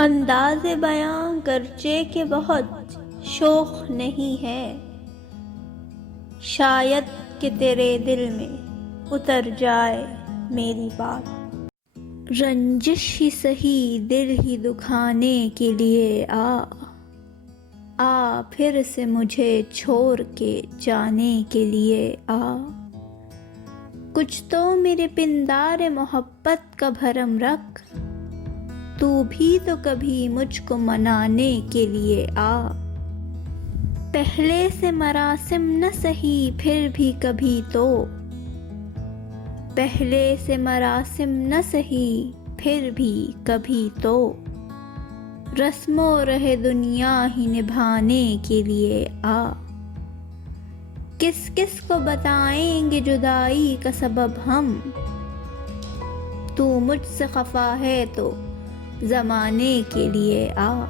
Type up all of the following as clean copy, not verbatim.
انداز بیاں گرچہ کہ بہت شوخ نہیں ہے، شاید کہ تیرے دل میں اتر جائے میری بات۔ رنجش ہی سہی دل ہی دکھانے کے لیے آ پھر سے مجھے چھوڑ کے جانے کے لیے آ۔ کچھ تو میرے پندار محبت کا بھرم رکھ، تو بھی تو کبھی مجھ کو منانے کے لیے آ۔ پہلے سے مراسم نہ سہی پھر بھی کبھی تو، پہلے سے مراسم نہ سہی پھر بھی کبھی تو، رسم و رہ دنیا ہی نبھانے کے لیے آ۔ کس کس کو بتائیں گے جدائی کا سبب ہم، تو مجھ سے خفا ہے تو زمانے کے لیے آ۔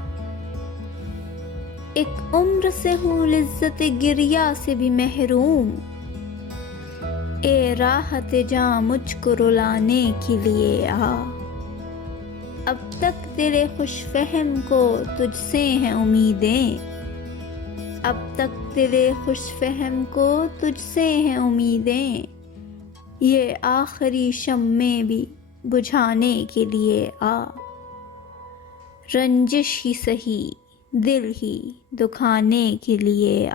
ایک عمر سے ہوں لذت گریہ سے بھی محروم، اے راحت جاں مجھ کو رلانے کے لیے آ۔ اب تک دل خوش فہم کو تجھ سے ہیں امیدیں، اب تک دل خوش فہم کو تجھ سے ہیں امیدیں، یہ آخری شمع بھی بجھانے کے لیے آ۔ رنجش ہی سہی دل ہی دکھانے کے لیے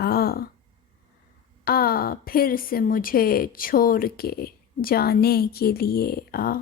آ پھر سے مجھے چھوڑ کے جانے کے لیے آ۔